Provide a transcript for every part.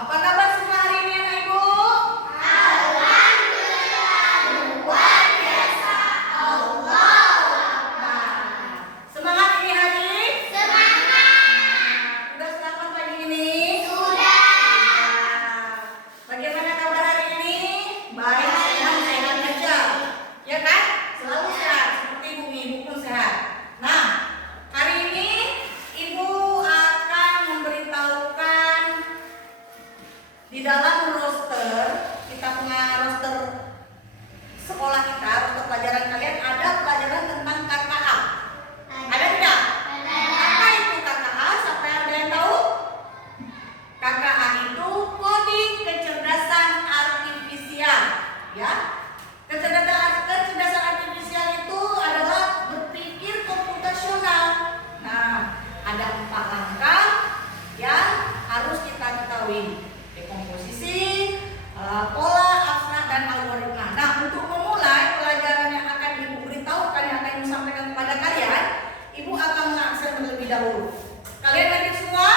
Apa kabar semua hari ini anak ibu? Alhamdulillah, luar biasa. Allahu Akbar. Semangat ini hari? Semangat. Sudah sarapan pagi ini? Sudah. Bagaimana kabar hari ini? Baik, sehat aja. Ya kan? Selalu sehat. Seperti ibu pun sehat. Nah, hari ini ibu akan memberitahukan di dalam roster, kita punya roster sekolah kita, roster pelajaran kalian ada pelajaran tentang KKA. Ada tidak? Apa itu KKA? Siapa yang ada yang tahu? KKA itu coding kecerdasan artifisial, ya. Kecerdasan artifisial itu adalah berpikir komputasional. Nah, ada 4 langkah yang harus kita ketahui: dekomposisi, pola, abstrak, dan algoritma. Nah, untuk memulai pelajaran yang akan ibu beritahukan, yang akan ibu sampaikan kepada kalian, ibu akan mengakses terlebih dahulu. Kalian hadir semua?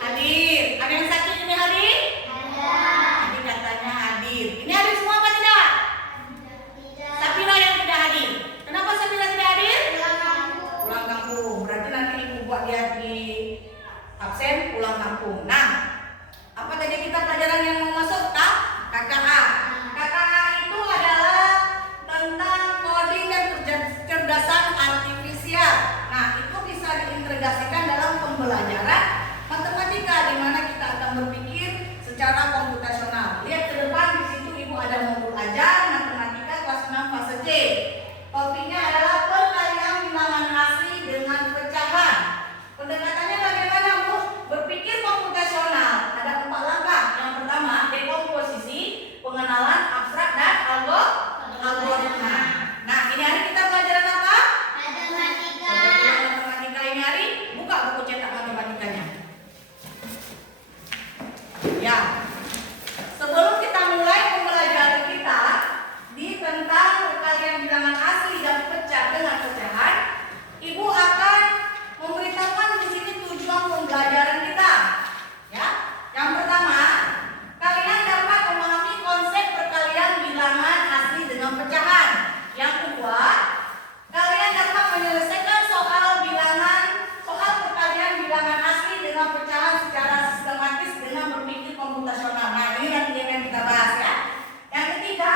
Hadir. Ada yang sakit ini hadir? Ini katanya hadir. Ini hadir semua apa tidak? Sapira yang tidak hadir. Kenapa Sapira tidak hadir? Pulang kampung. Berarti nanti ibu buat dia di absen pulang kampung. Nah, apa tadi kita pelajaran yang mau masuk? KKA. KKA itu adalah tentang coding dan kecerdasan artifisial. Nah, itu bisa diintegrasikan dalam pembelajaran matematika, di mana kita akan berpikir secara komputasional. Lihat ke depan, di situ ibu ada modul ajar matematika kelas 6 fase C. Topiknya adalah perkalian bilangan asli dengan pecahan. Pendekatannya bagaimana, Bu? Berpikir komputasional. Ada 4 langkah. Yang pertama, dekomposisi, pengenalan, abstrak, dan algoritma. Nah, ini hari kita pelajaran apa? Pelajaran matematika ini hari. Buka buku cetak matematikanya. Ya. Sebelum kita mulai pembelajaran kita di tentang perkalian bilangan asli dan pecah dengan pecahan, ibu akan memberitahukan di sini tujuan pembelajaran kita. Ya. Yang pertama, kalian dapat memahami konsep perkalian bilangan asli dengan pecahan. Yang kedua, kalian dapat menyelesaikan soal perkalian bilangan asli dengan pecahan secara sistematis dengan berpikir komputasional. Nah, ini nanti yang kita bahas, ya. Yang ketiga,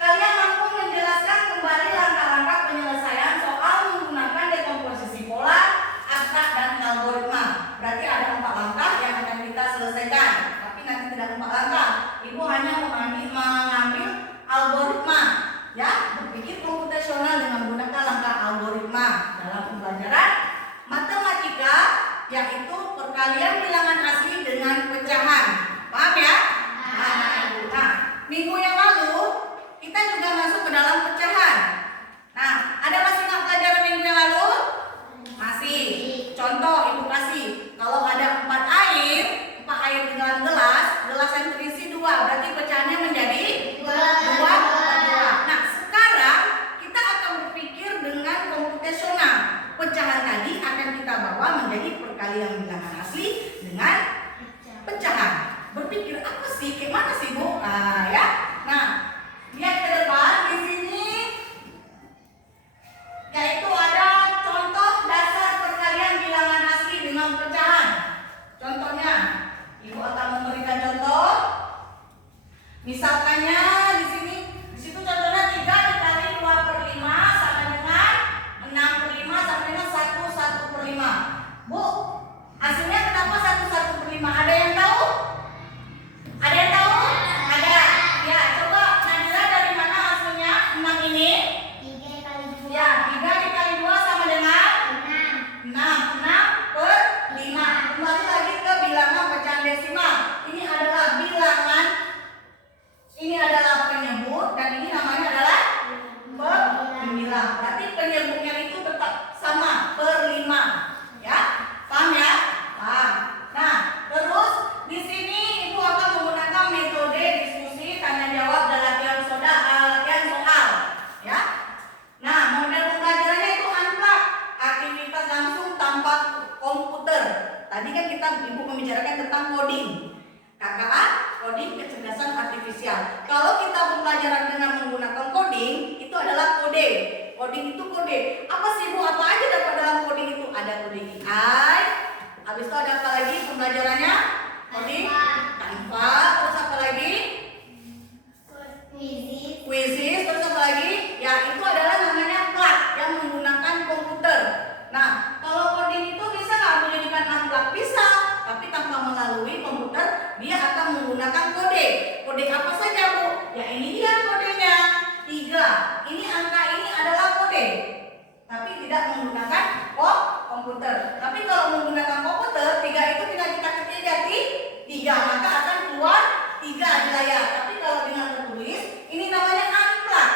kalian mampu menjelaskan kembali langkah-langkah penyelesaian soal menggunakan dekomposisi pola, abstrak, dan algoritma. Berarti ada 4 langkah yang akan kita selesaikan. Tapi nanti tidak 4 langkah. Ibu hanya mengambil algoritma, ya, berpikir komputasional dengan menggunakan langkah algoritma dalam pembelajaran matematika, yaitu perkalian bilangan asli dengan pecahan. Paham ya? Nah, minggu yang lalu kita juga masuk ke dalam pecahan. Nah, ada masih nggak pelajaran minggu yang lalu? Masih. Contoh ibu kasih. Kalau ada 4 air di dalam gelas yang terisi 2, berarti pecahannya menjadi 2. Nah, sekarang kita akan berpikir dengan komputasional. Pecahan tadi akan kita bawa menjadi perkalian bilangan asli dengan pecahan. Berpikir apa sih? Kayak mana sih, Bu? Ya. Nah, lihat ke depan di sini, yaitu ada contoh dasar perkalian bilangan asli dengan pecahan. Contohnya, ibu akan memberikan contoh. Misalkannya di sini, di situ contohnya 3 dikali 2/5 sama dengan 6/5 sama dengan 1/5. Bu, hasilnya kenapa 1/5? Ada yang tahu? Ada yang tahu? Ada. Ya, coba Nadira dari mana hasilnya 6 ini? 3 kali 2. Ya, 3 dikali 2 sama dengan 6/5. Kembali lagi ke bilangan pecahan desimal. Ini adalah penyebut dan ini namanya adalah pembilang. Berarti penyebutnya itu tetap sama, per 5. Ya, paham ya? Paham. Nah, terus di sini ibu akan menggunakan metode diskusi, tanya jawab, dan latihan soal. Ya. Nah, model pembelajarannya itu unplugged, aktivitas langsung tanpa komputer. Tadi kan ibu membicarakan tentang coding. KKA, coding kecerdasan artifisial. Kalau kita pembelajaran dengan menggunakan coding, itu adalah kode. Coding itu kode. Apa sih Bu? Apa aja dapat dalam coding itu? Ada coding AI. Habis itu ada apa lagi pembelajarannya? Coding Canva. Terus apa lagi? Quizzes. Terus apa lagi? Ya, itu adalah namanya plug yang menggunakan komputer. Nah, kalau coding itu bisa nggak menjadikan unplug? Bisa, tapi tanpa melalui komputer, dia akan menggunakan kode. Kode apa saja Bu? Ya ini dia kodenya 3. Ini angka ini adalah kode, tapi tidak menggunakan komputer. Tapi kalau menggunakan komputer, 3 itu tinggal kita ketik jadi 3, maka akan keluar 3 di layar. Tapi kalau dengan tertulis, ini namanya unplug.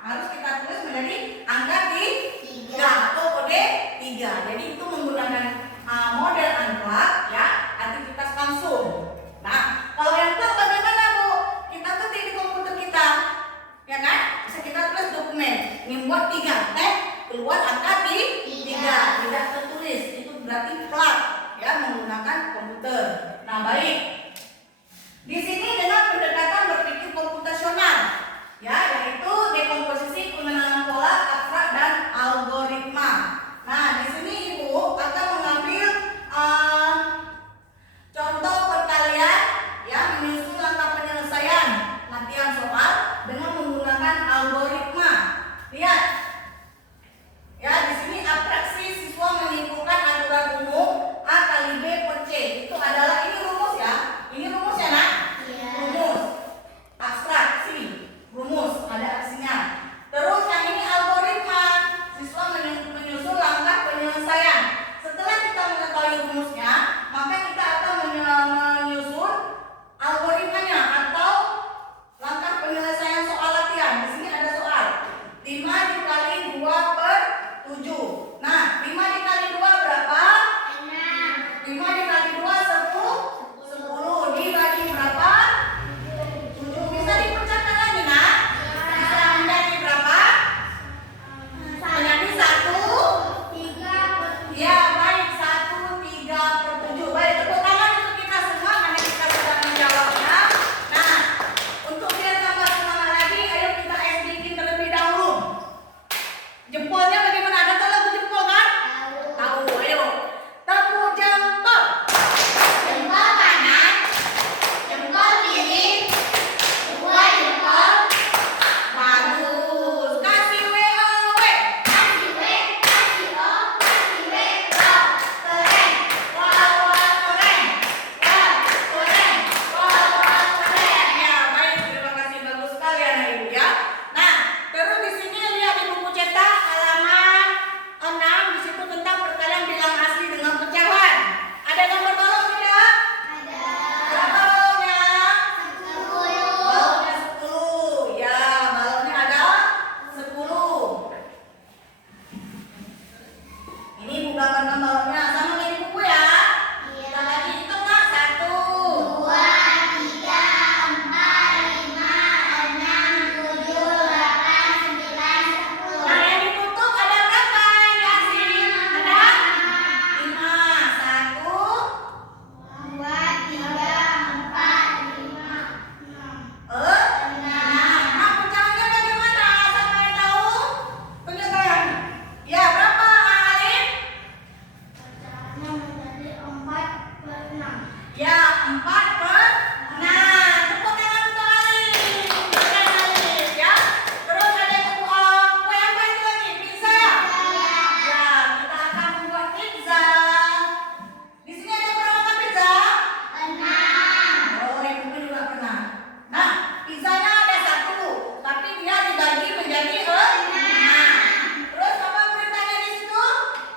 Harus kita tulis menjadi angka 3 atau kode 3. Jadi itu menggunakan model unplug ya, aktivitas langsung. Nah, kalau yang plug bagaimana Bu? Kita ketik di komputer kita, ya kan? Bisa kita tulis dokumen, membuat 3, keluar angka 3, tidak tertulis. Itu berarti plug ya, menggunakan komputer. Nah, baik. Di sini dengan pendekatan berpikir komputasional, ya, yaitu dekomposisi, pengenalan pola, abstrak dan algoritma. Nah, di sini Ibu akan mengambil contoh perkalian ya, menyusun langkah penyelesaian latihan soal dengan menggunakan algoritma. Lihat. Ya, di sini atraksi siswa menyimpulkan aturan umum A kali B per C. Itu adalah ini rumus ya. Ini rumus ya, Nak? Iya. Rumus. Abstraksi. Rumus, ada aksinya. Terus yang ini algoritma. Siswa menyusun langkah penyelesaian. Setelah kita mengetahui rumusnya, maka kita akan menyusun algoritmanya atau langkah penyelesaian soal latihan. Di sini ada soal 5 dikali 2 per 7. Nah, 5 dikali 2 berapa? 5 dikali 2 10 dibagi berapa? 7. Bisa dipecahkan lagi, Nak? Bisa menjadi berapa? Menjadi 1. Ya, baik, 1 3 per 7. Baik, tepuk tangan untuk kita semua karena kita sudah menjawabnya. Nah, untuk biar tambah semangat lagi, ayo kita SDK terlebih dahulu. Jempolnya bagaimana? Ada tak lagu jempol kan? Tahu, ayo. Tepuk jempol. Jempol kanan, jempol kiri, 2 jempol, Bagus. Kasih WOW. kasih W, kasih O, kasih W, O. Keren, Wah, wah, keren. Wah, keren. Wah, wah, keren. Ya, baik. Terima kasih, bagus sekali anak ibu ya. Nah, terus di sini lihat di buku cetak halaman 6, di situ tentang perkalian bilang asli dengan pecahan. Ada gambar balon tidak? ada Berapa balonnya? 10. Balonnya 10. Ya, balonnya ada 10. Ini ibu gambarkan balonnya sama kayak di buku ya. Kita lagi hitung Nak. 1. 2, 3, 4, 5, 6, 7, 8, 9, 10. Nah, yang ditutup ada berapa? Yasin? Ada 5. 1. 2, 3, 4, 5, 6. 6. Nah, pecahannya bagaimana? Siapa yang tahu? Tunjukkan. Ya, berapa Alif? Pecahnya menjadi 4 per 6. Ya, 4 per 6. Tepuk tangan untuk Alif. Keren Alif ya. Terus ada kue apa itu lagi? Pizza. Ya, kita akan membuat pizza. Di sini ada berapa kan pizza? 6. Oh, ibu juga pernah. Nah, pizzanya ada 1, tapi dia dibagi menjadi 6. Terus apa perintahnya di situ?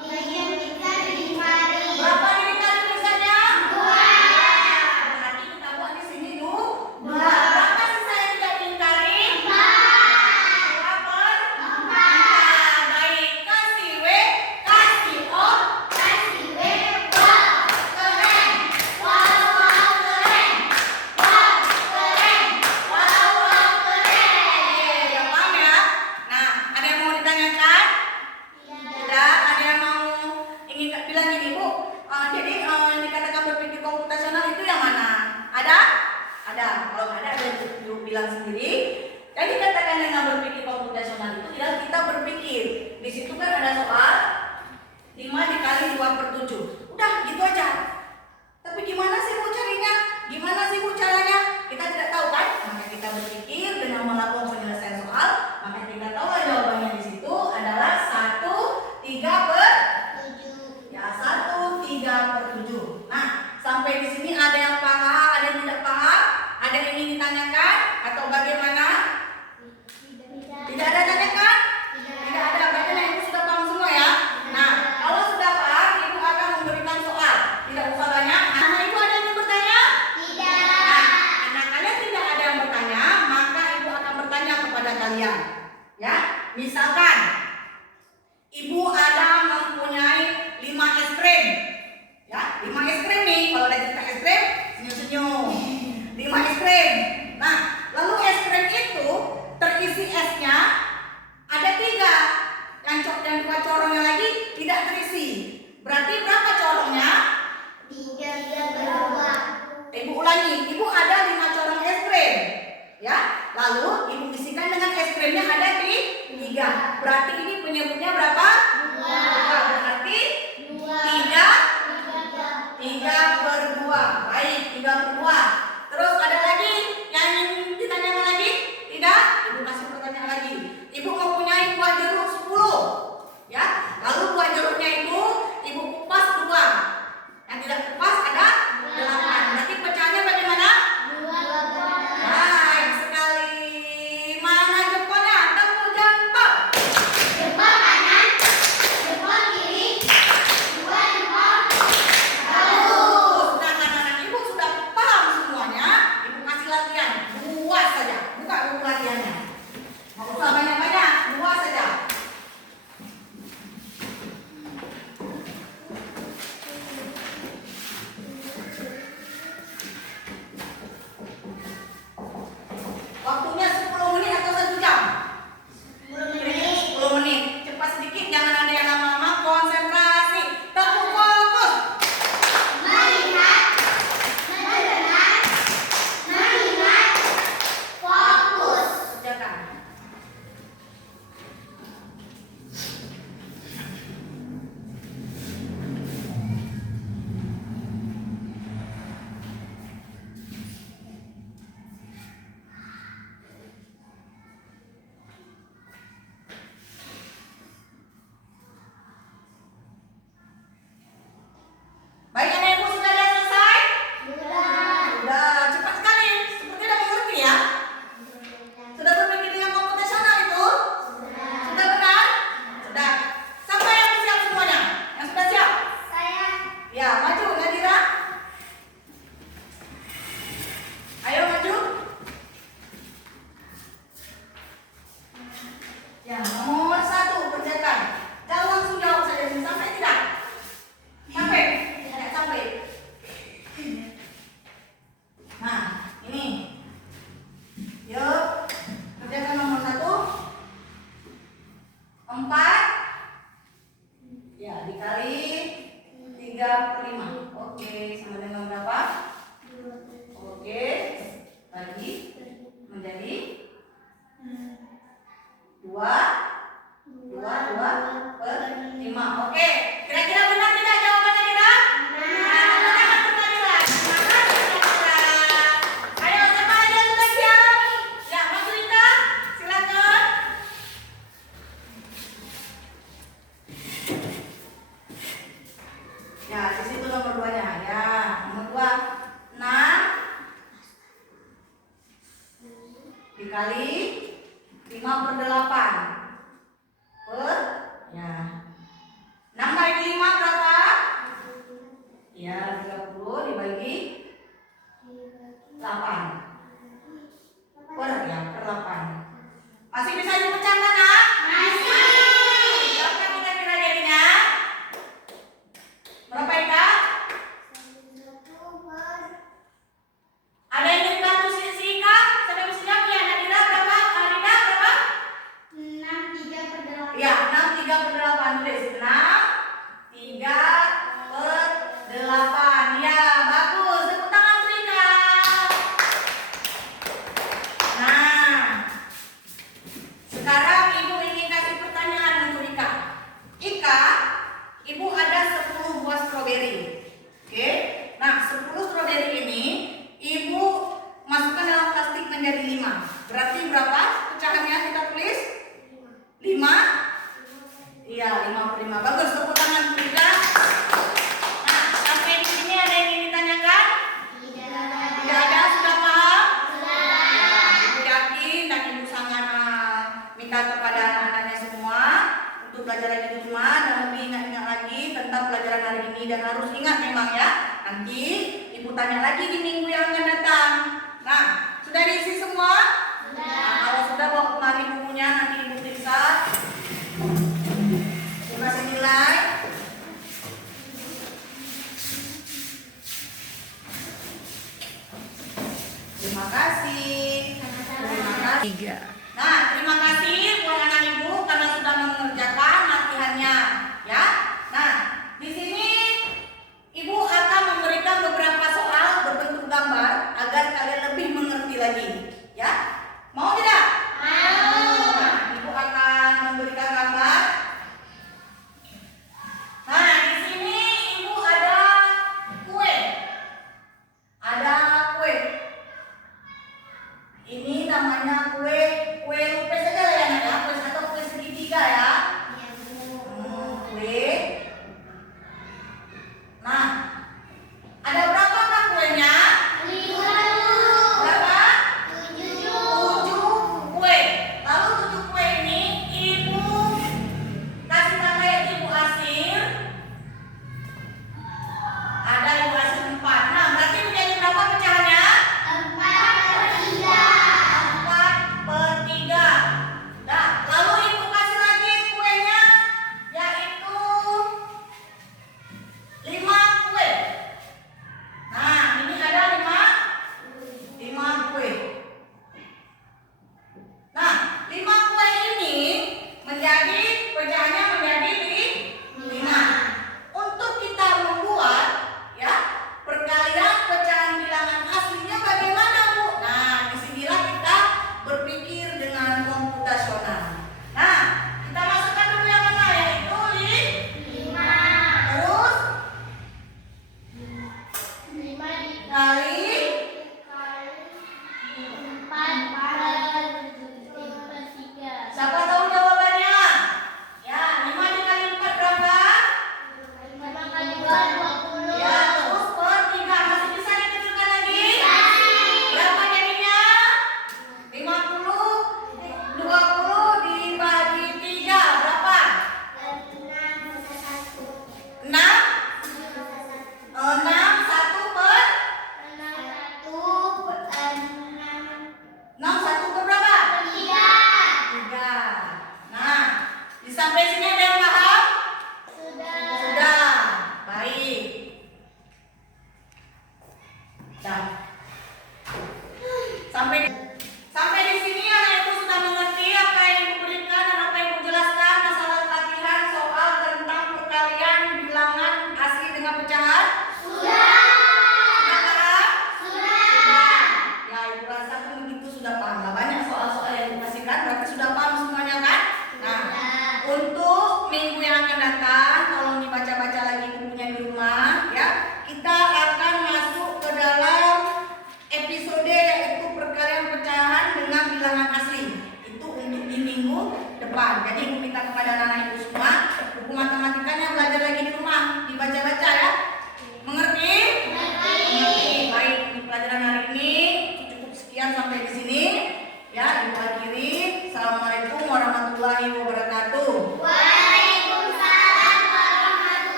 Bikin pizza di lemari. Berapa dikali pizzanya? 2. ulangi, ibu ada 5 corong es krim, ya. Lalu ibu isikan dengan es krimnya ada di 3. Berarti ini penyebutnya berapa? 2. Berarti 3/2. Baik, 3/2. Terus ada lagi yang ingin ditanyakan lagi? Tidak? Ibu kasih pertanyaan lagi. Ibu mempunyai buah jeruk 10, ya. Lalu buah jeruknya itu ibu kupas 2. Yang tidak kupas ada 8. Berarti pecahannya bagaimana? Baik sekali. Mana Jepangnya? Tepuk jempol. Jempol kanan, jempol kiri, 2 jempol. Bagus. Nah, anak-anak ibu sudah paham semuanya. Ibu kasih latihan 2 saja. Buka buku latihannya. Mau usah banyak-banyak, 2 saja. Waktunya 10 menit atau 1 jam? 10 menit. Cepat sedikit, jangan ada yang lama-lama. Konsentrasi. Tepuk fokus. Melihat, mendengar, mengingat, fokus. Kerjakan. Baik, anak ibu sudah ada selesai? Sudah cepat sekali. Seperti udah mengerti ya? Sudah berpikir dengan komputasional itu? Sudah benar? Sudah. Siapa yang siap semuanya? Yang sudah siap? Saya Ya, maju Nadira. Ayo maju. Ya, nomor 1 kerjakan. Jangan langsung jawab saja. Sampai tidak? Sampai? Tidak sampai. Nah, ini. Yuk, kerjakan nomor 1. 4. Ya, dikali 3/5. Oke, sama dengan berapa? Oke, bagi menjadi 2/5. Oke, kira-kira benar tidak jawabannya Dira? Nah, kembali lagi. Terima kasih, Dira. Ayo, siapa aja yang sudah siap? Ya, Mas Rika, silakan. Ya, di situ nomor 2-nya. Ya, nomor 2. 6 dikali 5/8. Ya. 6 kali 5 berapa? Ya, 30 dibagi 8. Per 8. Masih bisa dipecahkan, Nak? masih. Berapa kira-kira jadinya? Berapa Ika? Ada yang ingin bantu si Ika? Sampai bisa jawab ya, Nadira berapa? Rida berapa? 6/3/8. Ya, 6 3/8. Tulis 6 3/8. Ya, bagus. Tepuk tangan untuk Ika. Nah, sekarang ibu ingin kasih pertanyaan untuk Ika. Ika, ibu ada 10 buah stroberi. Oke. Nah, 10 stroberi ini ibu masukkan dalam plastik menjadi 5. Berarti berapa pecahannya kita tulis? 5? Iya, 5/5. Bagus, tepuk tangan untuk Ika. Nah, sampai di sini ada yang ingin ditanyakan? Tidak ada, sudah paham? Ibu yakin dan ibu sangat minta kepada anak-anaknya semua untuk belajar lagi di rumah dan lebih ingat-ingat lagi tentang pelajaran hari ini, dan harus ingat memang ya, nanti ibu tanya lagi di minggu yang akan datang. Nah, sudah diisi semua? Nah, kalau sudah bawa kemari bukunya, nanti ibu periksa. Ibu kasih nilai. Terima kasih. Terima kasih. Nah, terima kasih buat anak ibu karena sudah mengerjakan latihannya, ya. Nah, di sini ibu akan memberikan beberapa soal berbentuk gambar kali